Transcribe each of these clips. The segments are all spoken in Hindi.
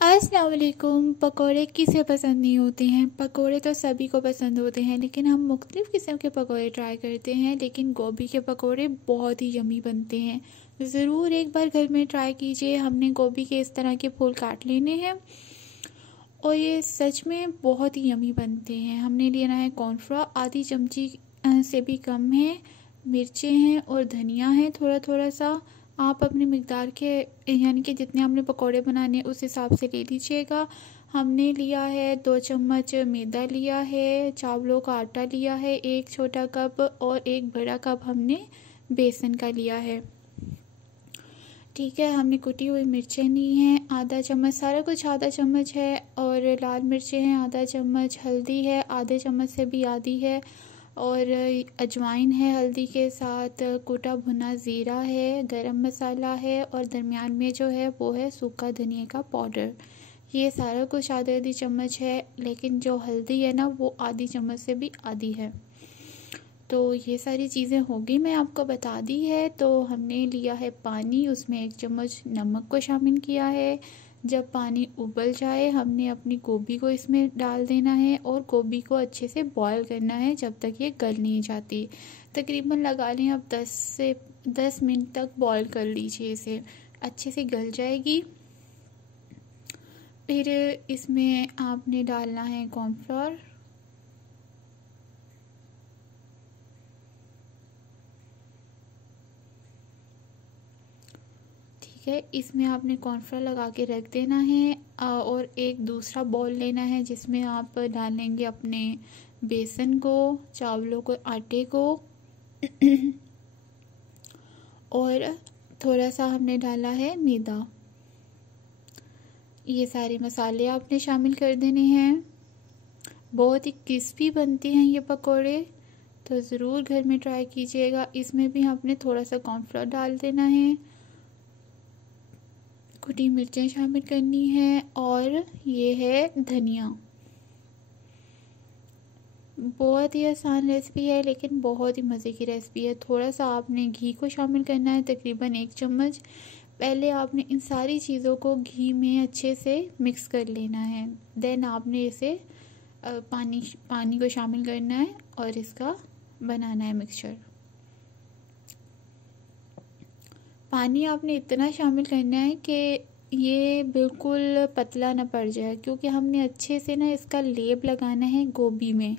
अस्सलाम वालेकुम। पकौड़े किसे पसंद नहीं होते हैं। पकौड़े तो सभी को पसंद होते हैं, लेकिन हम मुख्तलिफ़ किस्म के पकौड़े ट्राई करते हैं। लेकिन गोभी के पकौड़े बहुत ही यमी बनते हैं। ज़रूर एक बार घर में ट्राई कीजिए। हमने गोभी के इस तरह के फूल काट लेने हैं और ये सच में बहुत ही यमी बनते हैं। हमने लेना है कॉर्नफ्लोर, आधी चमची से भी कम है, मिर्चें हैं और धनिया है थोड़ा थोड़ा सा। आप अपनी मिकदार के यानी कि जितने आपने पकौड़े बनाने हैं उस हिसाब से ले लीजिएगा। हमने लिया है 2 चम्मच मैदा लिया है, चावलों का आटा लिया है 1 छोटा कप और 1 बड़ा कप हमने बेसन का लिया है। ठीक है, हमने कुटी हुई मिर्चें ली हैं आधा चम्मच, सारा कुछ आधा चम्मच है। और लाल मिर्चें हैं आधा चम्मच, हल्दी है आधे चम्मच से भी आधी है और अजवाइन है हल्दी के साथ, कूटा भुना ज़ीरा है, गरम मसाला है और दरमियान में जो है वो है सूखा धनिया का पाउडर। ये सारा कुछ आधी आधी चम्मच है, लेकिन जो हल्दी है ना वो आधी चम्मच से भी आधी है। तो ये सारी चीज़ें होगी, मैं आपको बता दी है। तो हमने लिया है पानी, उसमें 1 चम्मच नमक को शामिल किया है। जब पानी उबल जाए हमने अपनी गोभी को इसमें डाल देना है और गोभी को अच्छे से बॉईल करना है जब तक ये गल नहीं जाती। तकरीबन लगा लें अब 10 मिनट तक बॉईल कर लीजिए, इसे अच्छे से गल जाएगी। फिर इसमें आपने डालना है कॉर्नफ्लोर, ठीक है। इसमें आपने कॉर्नफ्लोर लगा के रख देना है और एक दूसरा बाउल लेना है जिसमें आप डालेंगे अपने बेसन को, चावलों को, आटे को और थोड़ा सा हमने डाला है मैदा। ये सारे मसाले आपने शामिल कर देने हैं। बहुत ही क्रिस्पी बनते हैं ये पकोड़े, तो ज़रूर घर में ट्राई कीजिएगा। इसमें भी आपने थोड़ा सा कॉर्नफ्लोर डाल देना है, कुटी मिर्चें शामिल करनी है और ये है धनिया। बहुत ही आसान रेसिपी है लेकिन बहुत ही मज़े की रेसिपी है। थोड़ा सा आपने घी को शामिल करना है, तकरीबन 1 चम्मच। पहले आपने इन सारी चीज़ों को घी में अच्छे से मिक्स कर लेना है, देन आपने इसे पानी को शामिल करना है और इसका बनाना है मिक्सचर। पानी आपने इतना शामिल करना है कि ये बिल्कुल पतला ना पड़ जाए, क्योंकि हमने अच्छे से ना इसका लेप लगाना है गोभी में।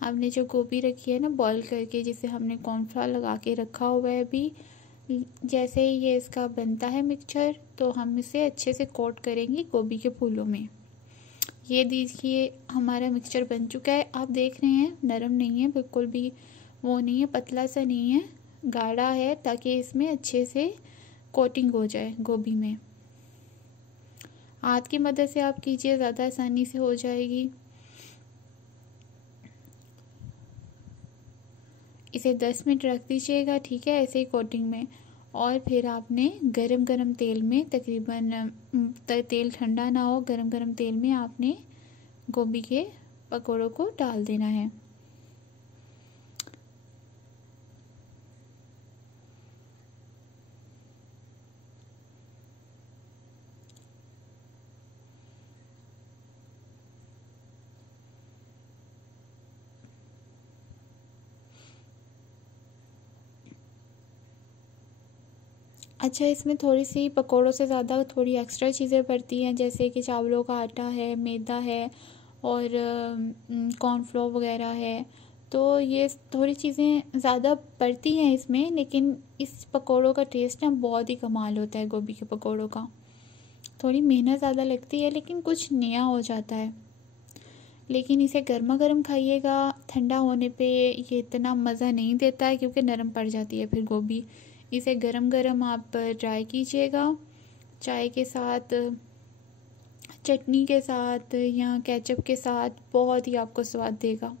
हमने जो गोभी रखी है ना बॉईल करके, जिसे हमने कॉर्नफ्लोर लगा के रखा हुआ है अभी, जैसे ही ये इसका बनता है मिक्सचर तो हम इसे अच्छे से कोट करेंगे गोभी के फूलों में। ये देखिए हमारा मिक्सचर बन चुका है। आप देख रहे हैं नरम नहीं है, बिल्कुल भी वो नहीं है, पतला सा नहीं है, गाढ़ा है, ताकि इसमें अच्छे से कोटिंग हो जाए गोभी में। हाथ की मदद से आप कीजिए, ज़्यादा आसानी से हो जाएगी। इसे 10 मिनट रख दीजिएगा, ठीक है, ऐसे ही कोटिंग में। और फिर आपने गरम गरम तेल में, तकरीबन तेल ठंडा ना हो, गरम गरम तेल में आपने गोभी के पकौड़ों को डाल देना है। अच्छा, इसमें थोड़ी सी पकौड़ों से ज़्यादा थोड़ी एक्स्ट्रा चीज़ें पड़ती हैं, जैसे कि चावलों का आटा है, मैदा है और कॉर्नफ्लोर वगैरह है। तो ये थोड़ी चीज़ें ज़्यादा पड़ती हैं इसमें, लेकिन इस पकौड़ों का टेस्ट ना बहुत ही कमाल होता है। गोभी के पकौड़ों का थोड़ी मेहनत ज़्यादा लगती है, लेकिन कुछ नया हो जाता है। लेकिन इसे गर्मा गर्म खाइएगा, ठंडा होने पे ये इतना मज़ा नहीं देता है, क्योंकि नरम पड़ जाती है फिर गोभी। इसे गरम गरम आप ट्राई कीजिएगा, चाय के साथ, चटनी के साथ या केचप के साथ, बहुत ही आपको स्वाद देगा।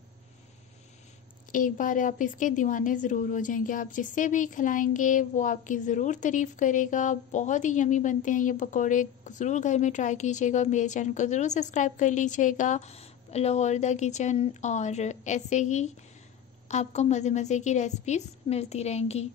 एक बार आप इसके दीवाने ज़रूर हो जाएंगे। आप जिससे भी खिलाएंगे वो आपकी ज़रूर तारीफ़ करेगा। बहुत ही यमी बनते हैं ये पकोड़े, ज़रूर घर में ट्राई कीजिएगा। मेरे चैनल को ज़रूर सब्सक्राइब कर लीजिएगा, लाहौर दा किचन, और ऐसे ही आपको मज़े मज़े की रेसिपीज़ मिलती रहेंगी।